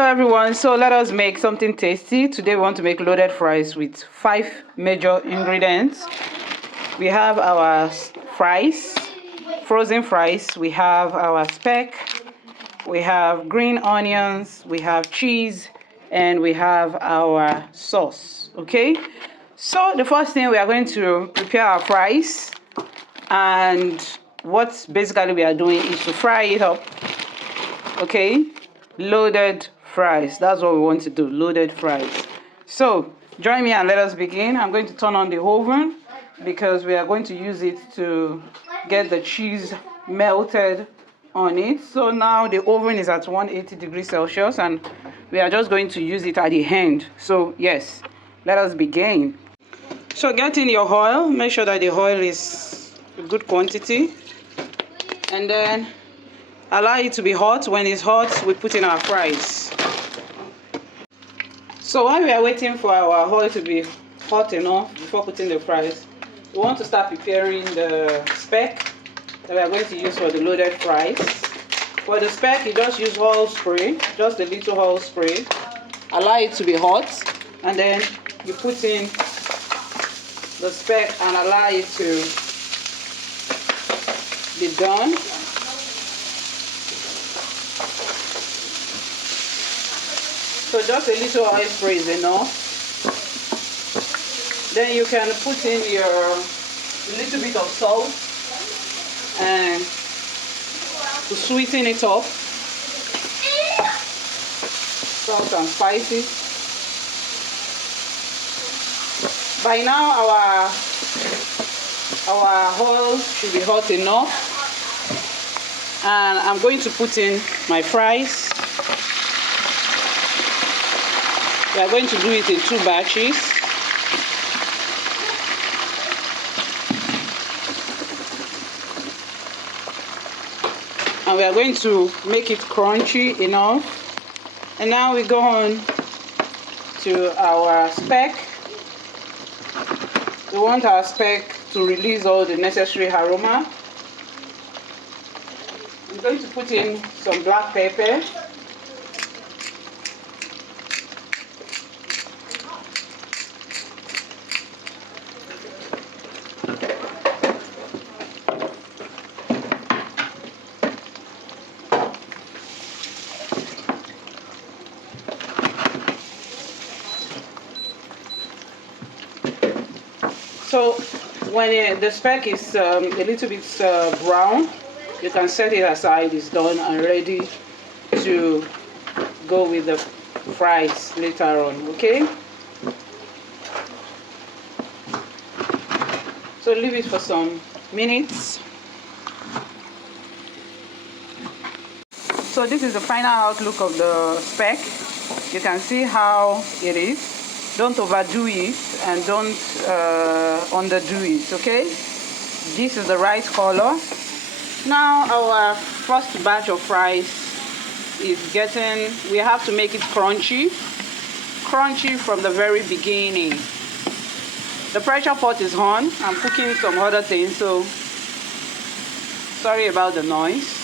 Hello everyone, so let us make something tasty. Today we want to make loaded fries with 5 major ingredients. We have our fries, frozen fries, we have our speck, we have green onions, we have cheese, and we have our sauce. Okay, so the first thing we are going to prepare our fries, and what basically we are doing is to fry it up. Okay, loaded fries, that's what we want to do, loaded fries. So join me and let us begin. I'm going to turn on the oven because we are going to use it to get the cheese melted on it. So now the oven is at 180 degrees Celsius and we are just going to use it at the end. So yes, let us begin. So get in your oil, make sure that the oil is a good quantity, and then allow it to be hot. When it's hot, we put in our fries. So while we are waiting for our oil to be hot enough before putting the fries, we want to start preparing the speck that we are going to use for the loaded fries. For the speck, you just use oil spray, just a little oil spray. Allow it to be hot, and then you put in the speck and allow it to be done. So just a little oil spray is enough. Then you can put in your little bit of salt and to sweeten it up. Salt and spices. By now our oil should be hot enough, and I'm going to put in my fries. We are going to do it in 2 batches. And we are going to make it crunchy enough. And now we go on to our speck. We want our speck to release all the necessary aroma. I'm going to put in some black pepper. So when the speck is a little bit brown, you can set it aside. It's done and ready to go with the fries later on. Okay, so leave it for some minutes. So this is the final outlook of the speck. You can see how it is. Don't overdo it and don't underdo it. Okay, this is the right color. Now our first batch of fries is getting, we have to make it crunchy from the very beginning. The pressure pot is on. I'm cooking some other things, so sorry about the noise.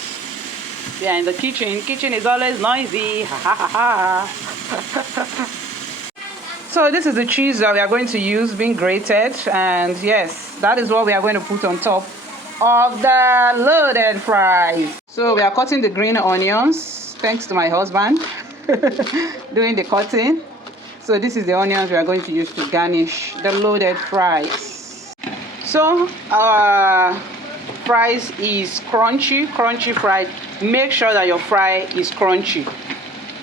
Yeah, in the kitchen is always noisy. So this is the cheese that we are going to use being grated, and yes, that is what we are going to put on top of the loaded fries. So we are cutting the green onions, thanks to my husband doing the cutting. So this is the onions we are going to use to garnish the loaded fries. So our fries is crunchy fried. Make sure that your fry is crunchy.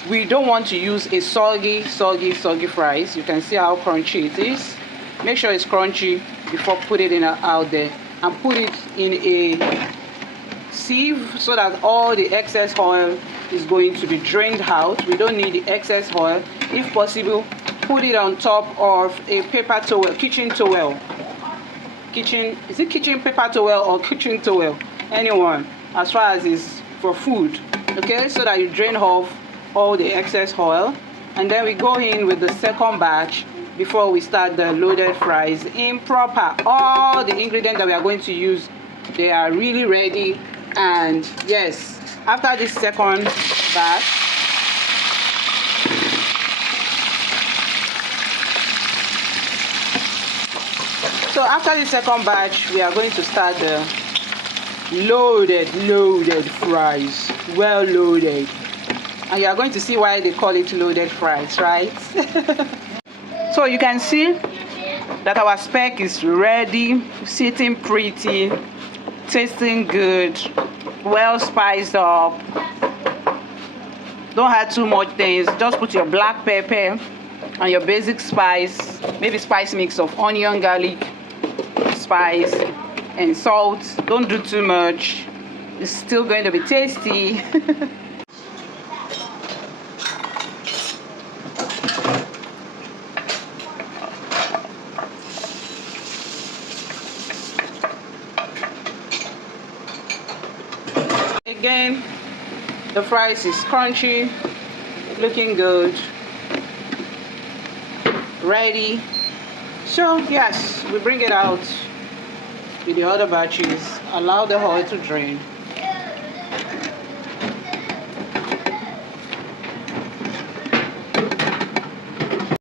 We don't want to use a soggy fries. You can see how crunchy it is. Make sure it's crunchy before putting it out there, and put it in a sieve so that all the excess oil is going to be drained out. We don't need the excess oil. If possible, put it on top of a paper towel, kitchen towel. Is it kitchen paper towel or kitchen towel? Anyone, as far as it's for food. Okay, so that you drain off all the excess oil, and then we go in with the second batch before we start the loaded fries in proper. All the ingredients that we are going to use, they are really ready. And yes, after this second batch, So after the second batch, we are going to start the loaded fries. Well loaded. And you are going to see why they call it loaded fries, right? So you can see that our speck is ready, sitting pretty, tasting good, well spiced up. Don't add too much things. Just put your black pepper and your basic spice, maybe spice mix of onion, garlic, spice, and salt. Don't do too much. It's still going to be tasty. Again, the fries is crunchy, looking good, ready. So yes, we bring it out with the other batches. Allow the oil to drain.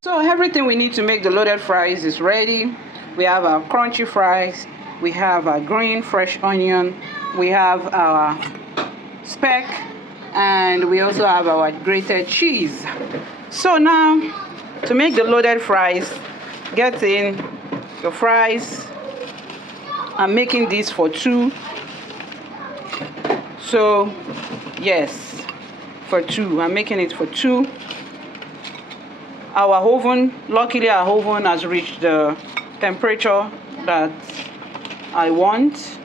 So everything we need to make the loaded fries is ready. We have our crunchy fries, we have our green fresh onion, we have our speck, and we also have our grated cheese. So now, to make the loaded fries, get in your fries. I'm making this for 2. So yes, for 2. I'm making it for 2. Our oven, luckily our oven has reached the temperature that I want.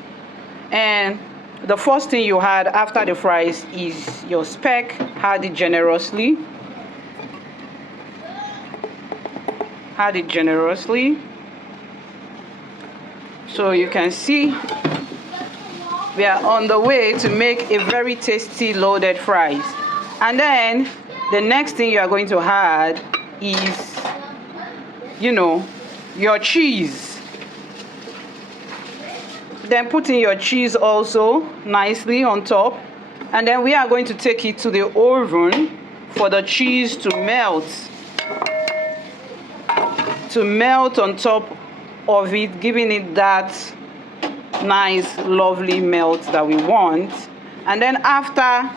And the first thing you add after the fries is your speck. Add it generously. Add it generously. So you can see we are on the way to make a very tasty loaded fries. And then the next thing you are going to add is, your cheese. Then put in your cheese also nicely on top. And then we are going to take it to the oven for the cheese to melt. To melt on top of it, giving it that nice, lovely melt that we want. And then after,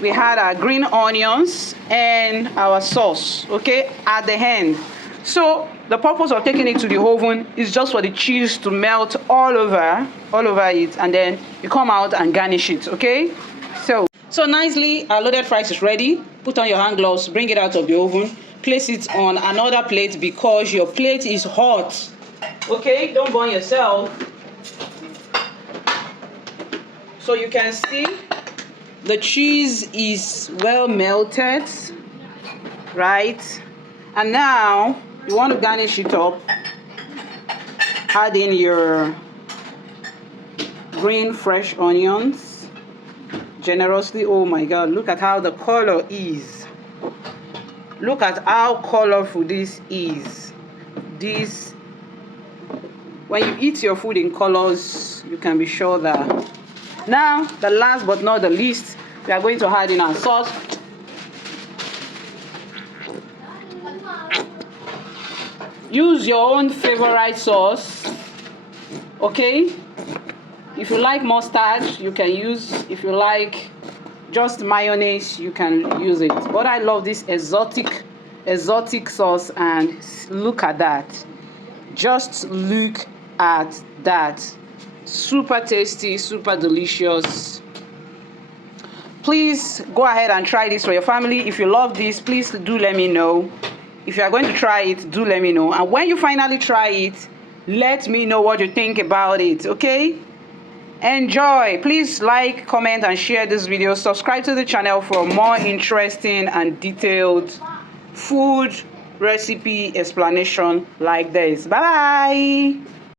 we had our green onions and our sauce, okay, at the end. So the purpose of taking it to the oven is just for the cheese to melt all over it, and then you come out and garnish it, okay? So nicely, our loaded fries is ready. Put on your hand gloves, bring it out of the oven, place it on another plate because your plate is hot. Okay, don't burn yourself. So you can see the cheese is well melted, right? And now you want to garnish it up. Add in your green fresh onions generously. Oh my God, look at how the color is. Look at how colorful this is. When you eat your food in colors, you can be sure that. Now, the last but not the least, we are going to add in our sauce. Use your own favorite sauce, okay? If you like mustard, you can use. If you like just mayonnaise, you can use it. But I love this exotic sauce, and look at that. Just look at that. Super tasty, super delicious. Please go ahead and try this for your family. If you love this, please do let me know. If you are going to try it, do let me know. And when you finally try it, let me know what you think about it, okay? Enjoy. Please like, comment, and share this video. Subscribe to the channel for more interesting and detailed food recipe explanation like this. Bye bye.